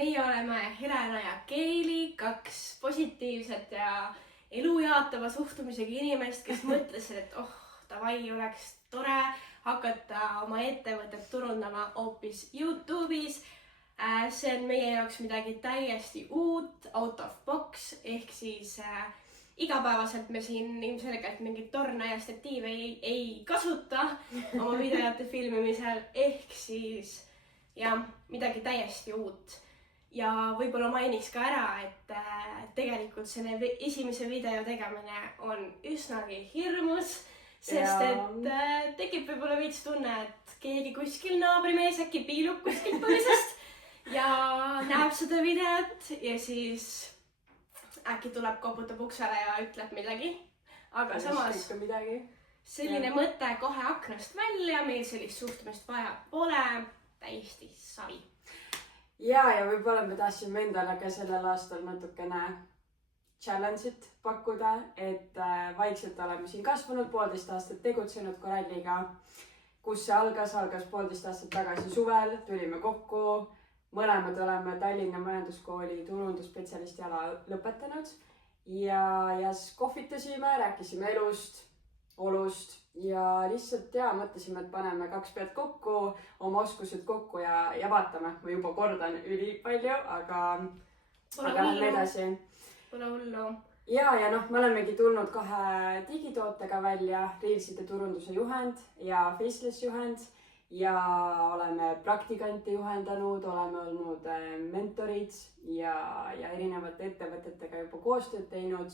meie oleme Helena ja Keili, kaks positiivset ja elu jaatava suhtumisega inimest, kes mõtlesid, et davai, oleks tore hakata oma ettevõtet turundama hoopis YouTube'is. See on meie jaoks midagi täiesti uut, out of box, ehk siis igapäevaselt me siin ilmselgelt mingit torna ja statiive ei kasuta oma videote filmimisel, ehk siis midagi täiesti uut. Ja võib-olla mainiks ka ära, et tegelikult selle esimese video tegemine on üsnagi hirmus, sest et tekib võib-olla veits tunne, et keegi kuskil naabrimees äkki piilub kuskilt põõsast ja näeb seda videot ja siis äkki tuleb, koputab uksele ja ütleb midagi. Aga samas selline mõte kohe aknast välja, meil sellist suhtumist vaja pole, täiesti savi. Ja võib-olla me tahtsime endale ka sellel aastal natukene challenge'it pakkuda, et vaikselt oleme siin kasvanud, 1,5 aastat tegutsenud Koralliga, kus see algas 1,5 aastat tagasi suvel, tulime kokku, mõlemad oleme Tallinna Majanduskooli turundusspetsialisti ala lõpetanud ja kohvitasime, rääkisime elust, olust ja lihtsalt mõtlesime, et paneme 2 pead kokku, oma oskused kokku ja vaatame. Ma juba kordan ülipalju, aga lähme edasi. Pole hullu. Ja me olemegi tulnud 2 digitootega välja, Reelside turunduse juhend ja Faceless juhend ja oleme praktikante juhendanud, oleme olnud mentorid ja erinevate ettevõtetega juba koostööd teinud.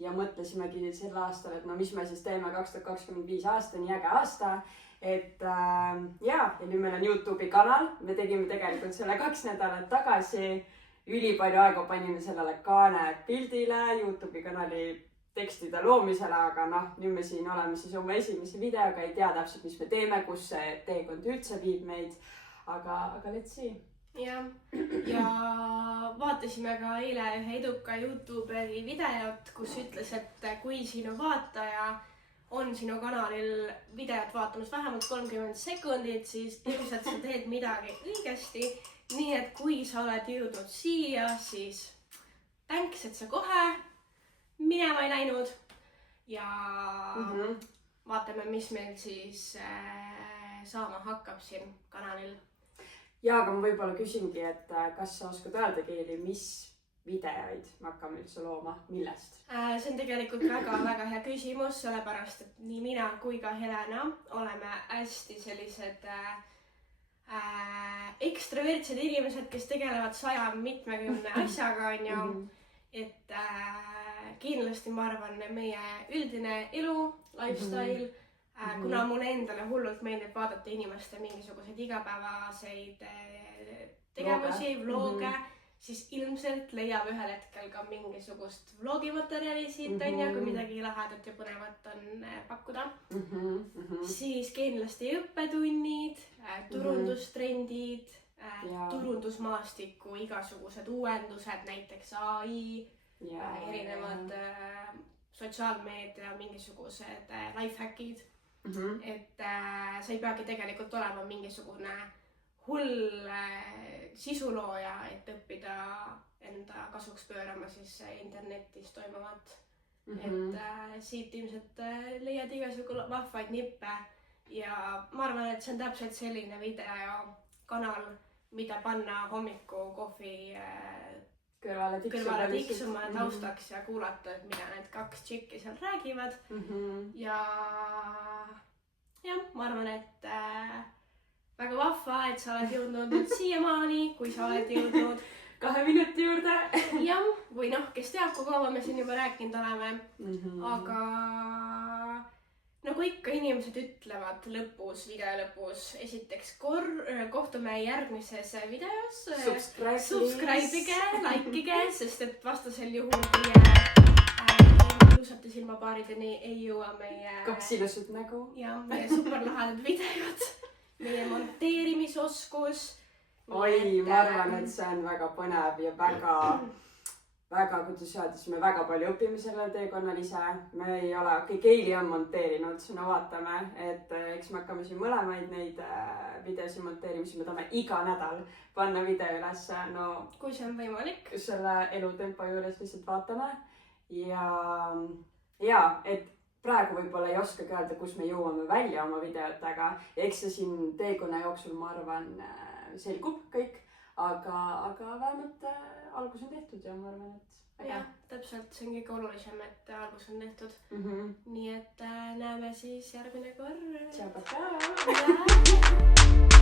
Ja mõtlesimegi sel aastal, et mis me siis teeme 2025 aasta, nii äge aasta. Et ja nüüd meil on YouTube'i kanal, me tegime tegelikult selle 2 nädalat tagasi. Ülipalju aega panime sellele kaane pildile, YouTube'i kanali tekstide loomisele, aga nüüd me siin oleme siis oma esimese videoga, ei tea täpselt, mis me teeme, kus see teekond üldse viib meid, aga let's see. Ja vaatasime ka eile ühe eduka YouTuberi videot, kus ütles, et kui sinu vaataja on sinu kanalil videot vaatamas vähemalt 30 sekundit, siis ilmselt sa teed midagi õigesti. Nii et kui sa oled jõudnud siia, siis thanks, et sa kohe minema ei läinud ja vaatame, mis meil siis saama hakkab siin kanalil. Ja, aga ma võib-olla küsingi, et kas sa oskad öelda, Keili, mis videoid me hakkame üldse looma, millest? See on tegelikult väga hea küsimus, sellepärast, et nii mina kui ka Helena oleme hästi sellised ekstravertsed inimesed, kes tegelevad 100 asjaga, on ju. Et kindlasti ma arvan, meie üldine elu, lifestyle, kuna mulle endale hullult meeldib vaadata inimeste mingisuguseid igapäevaseid tegevusi, vlooge, siis ilmselt leiab ühel hetkel ka mingisugust vlogimaterjali siit, kui midagi lahedat ja põnevat on pakkuda. Siis kindlasti õppetunnid, turundustrendid, turundusmaastiku igasugused uuendused, näiteks AI, erinevad sotsiaalmeedia mingisugused lifehackid. Et sa ei peagi tegelikult olema mingisugune hull sisulooja, et õppida enda kasuks pöörama siis internetis toimuvat. Et siit ilmselt leiad igasugu vahvaid nippe ja ma arvan, et see on täpselt selline videokanal, mida panna hommiku kohvi kõrvale tiksuma taustaks ja kuulata, et mida need 2 tšikki seal räägivad. Ja ma arvan, et väga vahva, et sa oled jõudnud nüüd siiamaani, kui sa oled jõudnud 2 minuti juurde. Jah, või kes teab, kui kaua me siin juba rääkinud oleme. Aga nagu ikka inimesed ütlevad video lõpus, esiteks kohtume järgmises videos. Subscribe'ige, likeige, sest et vastasel juhul teie ilusate silmapaarideni ei jõua meie 2 ilusat nägu. Ja meie superlahedad videod, meie monteerimisoskus. Oi, ma arvan, et see on väga põnev ja väga, kuidas öeldes, me väga palju õpime sellel teekonnal ise. Me ei ole, Keili on monteerinud, no vaatame, et eks me hakkame siin mõlemaid neid videosi monteerima, siis me tahame iga nädal panna video üles, no kui see on võimalik. selle elutempo juures lihtsalt vaatame ja et praegu võib-olla ei oskagi öelda, kus me jõuame välja oma videotega ja eks see siin teekonna jooksul, ma arvan, selgub kõik, aga vähemalt algus on tehtud ja ma arvan, et jah, täpselt, see on kõige olulisem, et algus on tehtud. -hmm. Nii et näeme siis järgmine kord. Tšau, tšau!